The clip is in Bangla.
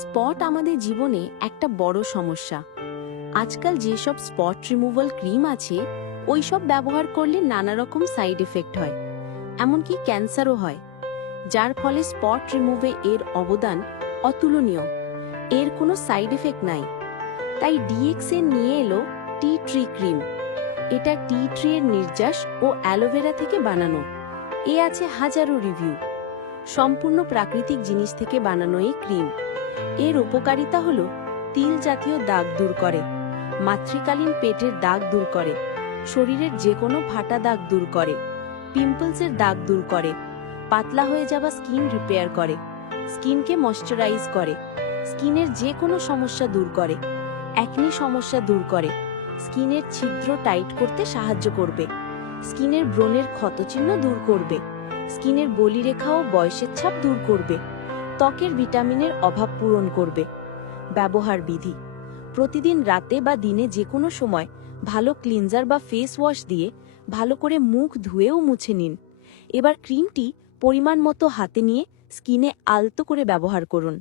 স্পট আমাদের জীবনে একটা বড় সমস্যা। আজকাল যেসব স্পট রিমুভাল ক্রিম আছে ওইসব ব্যবহার করলে নানা রকম সাইড এফেক্ট হয়, এমনকি ক্যান্সারও হয়, যার ফলে স্পট রিমুভে এর অবদান অতুলনীয়। এর কোনো সাইড এফেক্ট নাই। তাই ডিএক্সএন নিয়ে এলো টি ট্রি ক্রিম। এটা টি ট্রি এর নির্যাস ও অ্যালোভেরা থেকে বানানো। এ আছে হাজারো রিভিউ। সম্পূর্ণ প্রাকৃতিক জিনিস থেকে বানানো এই ক্রিম। এর উপকারিতা হলো তিল জাতীয় দাগ দূর করে, মাতৃকালীন পেটের দাগ দূর করে, শরীরের যে কোনো ফাটা দাগ দূর করে, পিম্পলসের দাগ দূর করে, পাতলা হয়ে যাওয়া স্কিন রিপেয়ার করে, স্কিনকে ময়শ্চারাইজ করে, স্কিনের যে কোনো সমস্যা দূর করে, একনি সমস্যা দূর করে, স্কিনের ছিদ্র টাইট করতে সাহায্য করবে, স্কিনের ব্রণের ক্ষতচিহ্ন দূর করবে, স্কিনের বলিরেখা ও বয়সের ছাপ দূর করবে, ত্বকের ভিটামিনের অভাব পূরণ করবে। ব্যবহার বিধি: প্রতিদিন রাতে বা দিনে যে কোনো সময় ভালো ক্লিনজার বা ফেস ওয়াশ দিয়ে ভালো করে মুখ ধুয়েও মুছে নিন। এবার ক্রিমটি পরিমাণ মতো হাতে নিয়ে স্কিনে আলতো করে ব্যবহার করুন।